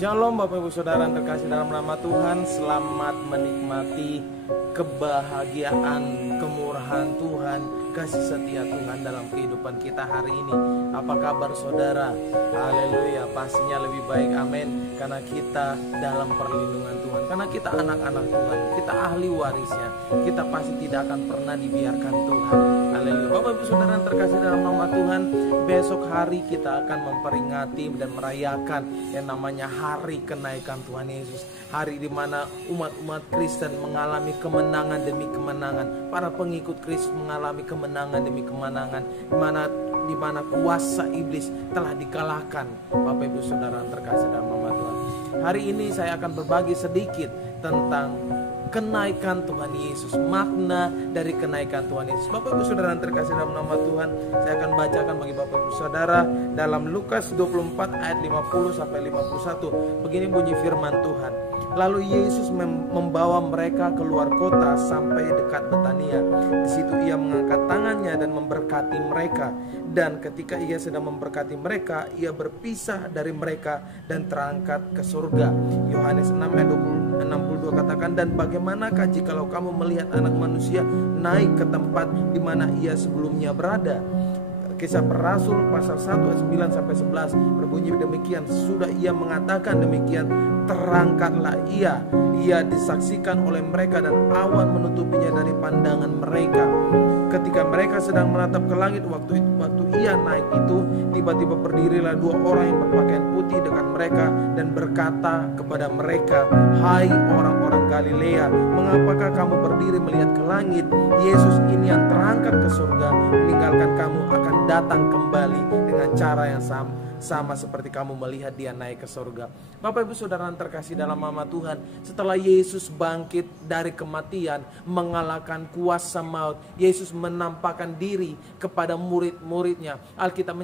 Shalom Bapak Ibu Saudara yang terkasih dalam nama Tuhan. Selamat menikmati kebahagiaan, kemurahan Tuhan, kasih setia Tuhan dalam kehidupan kita hari ini. Apa kabar saudara? Haleluya, pastinya lebih baik, amin. Karena kita dalam perlindungan Tuhan, karena kita anak-anak Tuhan, kita ahli warisnya. Kita pasti tidak akan pernah dibiarkan Tuhan. Haleluya. Bapak Ibu Saudara yang terkasih dalam nama Tuhan, besok hari kita akan memperingati dan merayakan yang namanya hari kenaikan Tuhan Yesus. Hari di mana umat-umat Kristen mengalami kemenangan demi kemenangan. Para pengikut Kristus mengalami kemenangan demi kemenangan, di mana kuasa iblis telah dikalahkan. Bapak Ibu Saudara yang terkasih dalam nama Tuhan, hari ini saya akan berbagi sedikit tentang kenaikan Tuhan Yesus, makna dari kenaikan Tuhan Yesus. Bapak Ibu Saudara yang terkasih dalam nama Tuhan, saya akan bacakan bagi Bapak Ibu Saudara dalam Lukas 24 ayat 50 sampai 51. Begini bunyi firman Tuhan. Lalu Yesus membawa mereka keluar kota sampai dekat Betania. Di situ ia mengangkat tangannya dan memberkati mereka. Dan ketika ia sedang memberkati mereka, ia berpisah dari mereka dan terangkat ke surga. Yohanes 6 ayat 62 katakan, dan bagaimanakah jikalau kamu melihat anak manusia naik ke tempat di mana ia sebelumnya berada? Kisah para Rasul pasal 1 ayat 9 sampai 11 berbunyi demikian. Sudah ia mengatakan demikian, terangkatlah ia disaksikan oleh mereka dan awan menutupinya dari pandangan mereka. Ketika mereka sedang menatap ke langit waktu ia naik itu, tiba-tiba berdirilah dua orang yang berpakaian putih dekat mereka dan berkata kepada mereka, hai orang-orang Galilea, mengapakah kamu berdiri melihat ke langit? Yesus ini yang terangkat ke surga meninggalkan kamu akan datang kembali dengan cara yang sama seperti kamu melihat dia naik ke surga. Bapak Ibu Saudara yang terkasih dalam nama Tuhan, setelah Yesus bangkit dari kematian, mengalahkan kuasa maut, Yesus menampakkan diri kepada murid-muridnya. Alkitab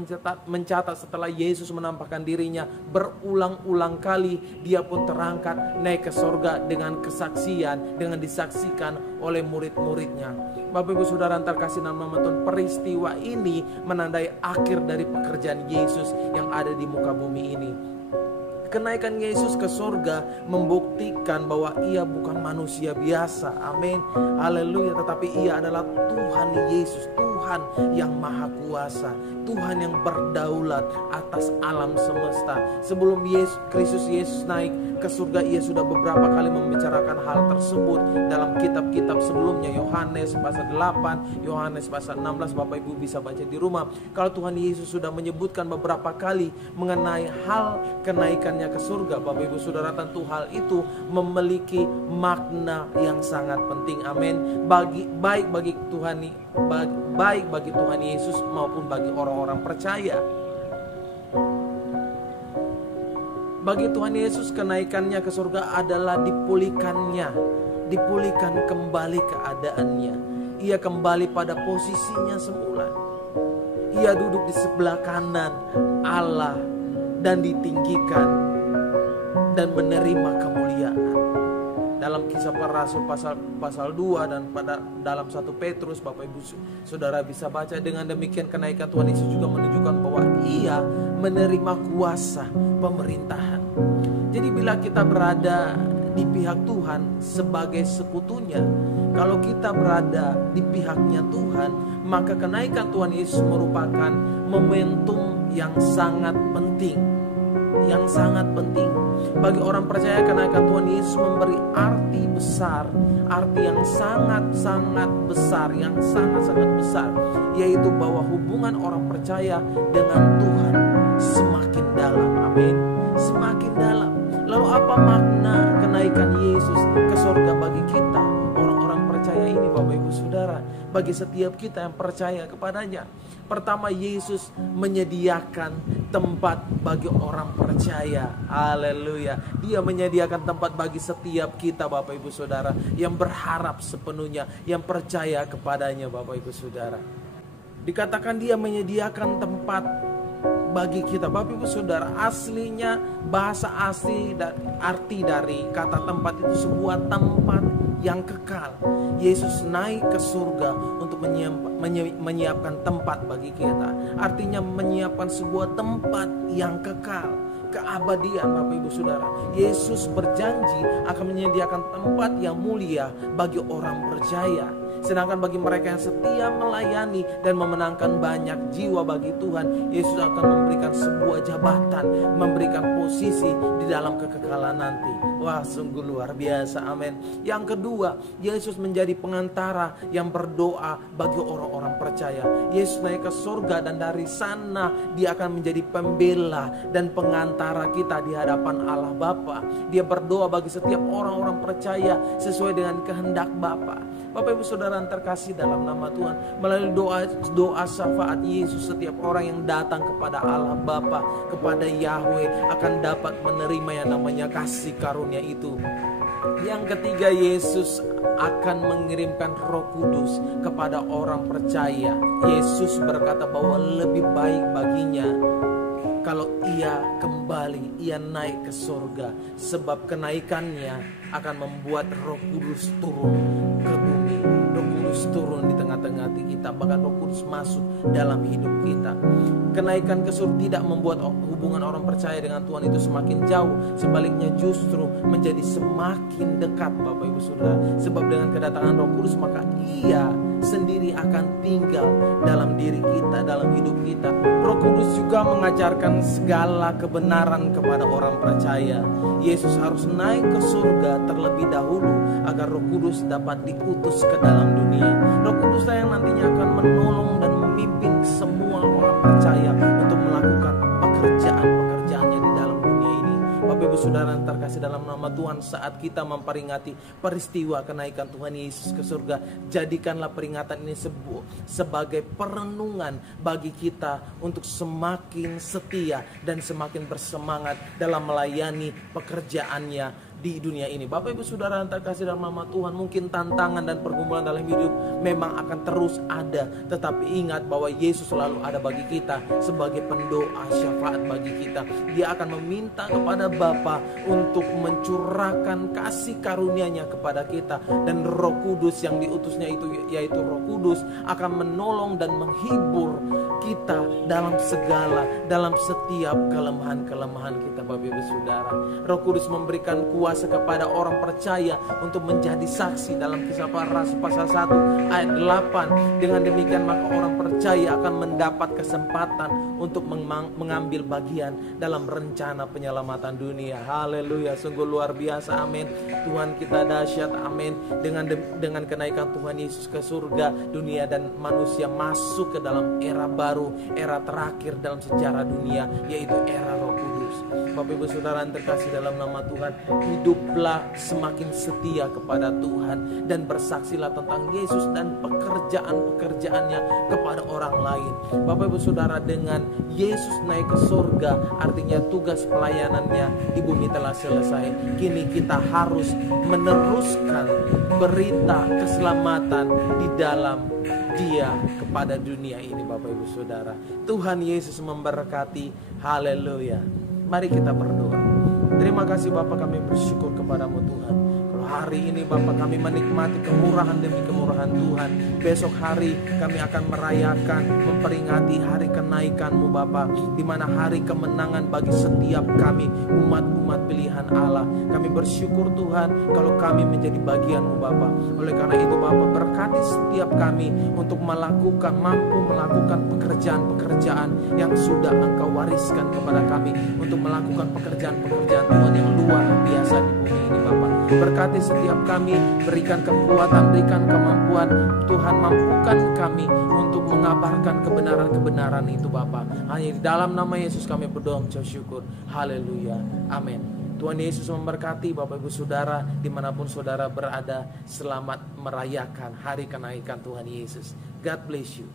mencatat setelah Yesus menampakkan dirinya berulang-ulang kali, dia pun terangkat naik ke surga dengan kesaksian, dengan disaksikan oleh murid-muridnya. Bapak Ibu Saudara yang terkasih dalam nama Tuhan, peristiwa ini menandai akhir dari pekerjaan Yesus yang ada di muka bumi ini. Kenaikan Yesus ke surga membuktikan bahwa ia bukan manusia biasa, amin, haleluya, tetapi ia adalah Tuhan Yesus, Tuhan yang maha kuasa, Tuhan yang berdaulat atas alam semesta. Sebelum Kristus Yesus naik ke surga, ia sudah beberapa kali membicarakan hal tersebut dalam kitab-kitab sebelumnya. Yohanes pasal 8, Yohanes pasal 16, Bapak Ibu bisa baca di rumah. Kalau Tuhan Yesus sudah menyebutkan beberapa kali mengenai hal kenaikannya ke surga, Bapak Ibu Saudara, tentu hal itu memiliki makna yang sangat penting, amin, baik bagi Tuhan Yesus maupun bagi orang-orang percaya. Bagi Tuhan Yesus, kenaikannya ke surga adalah dipulihkan kembali keadaannya. Ia kembali pada posisinya semula. Ia duduk di sebelah kanan Allah dan ditinggikan dan menerima kemuliaan. Dalam Kisah Para Rasul pasal 2 dan dalam 1 Petrus, Bapak Ibu Saudara bisa baca, dengan demikian kenaikan Tuhan Yesus juga menunjukkan bahwa ia menerima kuasa pemerintahan. Jadi bila kita berada di pihak Tuhan sebagai sekutunya, kalau kita berada di pihaknya Tuhan, maka kenaikan Tuhan Yesus merupakan momentum yang sangat penting. Bagi orang percaya, kenaikan Tuhan Yesus memberi arti besar, arti yang sangat-sangat besar, yaitu bahwa hubungan orang percaya dengan Tuhan semakin dalam, amin, semakin dalam. Lalu apa makna kenaikan Yesus ke surga bagi kita orang-orang percaya ini, Bapak Ibu Saudara, bagi setiap kita yang percaya kepadanya? Pertama, Yesus menyediakan tempat bagi orang percaya. Haleluya. Dia menyediakan tempat bagi setiap kita, Bapak Ibu Saudara, yang berharap sepenuhnya, yang percaya kepadanya, Bapak Ibu Saudara. Dikatakan dia menyediakan tempat bagi kita, Bapak Ibu Saudara. Aslinya, bahasa asli dan arti dari kata tempat itu sebuah tempat yang kekal. Yesus naik ke surga untuk menyiapkan tempat bagi kita. Artinya menyiapkan sebuah tempat yang kekal keabadian Bapak Ibu Saudara. Yesus berjanji akan menyediakan tempat yang mulia bagi orang percaya. Sedangkan bagi mereka yang setia melayani dan memenangkan banyak jiwa bagi Tuhan, Yesus akan memberikan sebuah jabatan, memberikan posisi di dalam kekekalan nanti. Wah, sungguh luar biasa, amin. Yang kedua, Yesus menjadi pengantara yang berdoa bagi orang-orang percaya. Yesus naik ke surga dan dari sana Dia akan menjadi pembela dan pengantara kita di hadapan Allah Bapa. Dia berdoa bagi setiap orang-orang percaya sesuai dengan kehendak Bapa. Bapak Ibu Saudara yang terkasih dalam nama Tuhan, melalui doa syafaat Yesus, setiap orang yang datang kepada Allah Bapa, kepada Yahweh akan dapat menerima yang namanya kasih karunia itu. Yang ketiga, Yesus akan mengirimkan Roh Kudus kepada orang percaya. Yesus berkata bahwa lebih baik baginya kalau ia kembali, ia naik ke surga, sebab kenaikannya akan membuat Roh Kudus turun ke bumi. Roh Kudus turun di tengah-tengah hati kita, bahkan Roh Kudus masuk dalam hidup kita. Kenaikan ke surga tidak membuat hubungan orang percaya dengan Tuhan itu semakin jauh, sebaliknya justru menjadi semakin dekat Bapak Ibu Saudara. Sebab dengan kedatangan Roh Kudus maka ia sendiri akan tinggal dalam diri kita, dalam hidup kita. Roh Kudus juga mengajarkan segala kebenaran kepada orang percaya. Yesus harus naik ke surga terlebih dahulu agar Roh Kudus dapat diutus ke dalam dunia. Roh Kudus yang nantinya akan menolong dan memimpin semua orang percaya untuk melakukan pekerjaan-pekerjaannya di dalam dunia ini. Bapak Ibu Saudara yang terkasih dalam nama Tuhan, saat kita memperingati peristiwa kenaikan Tuhan Yesus ke surga, jadikanlah peringatan ini sebagai perenungan bagi kita untuk semakin setia dan semakin bersemangat dalam melayani pekerjaannya di dunia ini. Bapak Ibu Saudara yang terkasih dalam nama Tuhan, mungkin tantangan dan pergumulan dalam hidup memang akan terus ada, tetapi ingat bahwa Yesus selalu ada bagi kita sebagai pendoa syafaat bagi kita. Dia akan meminta kepada Bapa untuk mencurahkan kasih karunia-Nya kepada kita, dan Roh Kudus yang diutusnya itu, yaitu Roh Kudus, akan menolong dan menghibur kita dalam setiap kelemahan-kelemahan kita. Bapak Ibu Saudara, Roh Kudus memberikan kuasa kepada orang percaya untuk menjadi saksi dalam Kisah Para Rasul pasal 1 ayat 8. Dengan demikian maka orang percaya akan mendapat kesempatan untuk mengambil bagian dalam rencana penyelamatan dunia. Haleluya, sungguh luar biasa, amin. Tuhan kita dahsyat, amin. Dengan kenaikan Tuhan Yesus ke surga, dunia dan manusia masuk ke dalam era baru, era terakhir dalam sejarah dunia, yaitu era Roh Kudus. Bapak Ibu Saudara yang terkasih dalam nama Tuhan, hiduplah semakin setia kepada Tuhan dan bersaksilah tentang Yesus dan pekerjaan-pekerjaannya kepada orang lain. Bapak Ibu Saudara, dengan Yesus naik ke surga, artinya tugas pelayanannya di bumi telah selesai. Kini kita harus meneruskan berita keselamatan di dalam Dia kepada dunia ini. Bapak Ibu Saudara, Tuhan Yesus memberkati. Haleluya. Mari kita berdoa. Terima kasih Bapa, kami bersyukur kepadamu Tuhan. Kalau hari ini Bapa kami menikmati kemurahan demi kemurahan Tuhan, besok hari kami akan merayakan, memperingati hari kenaikan-Mu Bapa, di mana hari kemenangan bagi setiap kami umat-umat pilihan Allah. Kami bersyukur Tuhan kalau kami menjadi bagian-Mu Bapa. Oleh karena itu Bapa, berkati setiap kami untuk mampu melakukan pekerjaan-pekerjaan yang sudah Engkau wariskan kepada kami, untuk melakukan pekerjaan-pekerjaan Tuhan yang luar biasa di bumi ini Bapa. Berkati setiap kami, berikan kekuatan, berikan kemampuan. Tuhan, mampukan kami untuk mengabarkan kebenaran-kebenaran itu Bapa. Hanya di dalam nama Yesus kami berdoa mengucap syukur. Haleluya, amin. Tuhan Yesus memberkati Bapak Ibu Saudara dimanapun saudara berada. Selamat merayakan hari kenaikan Tuhan Yesus. God bless you.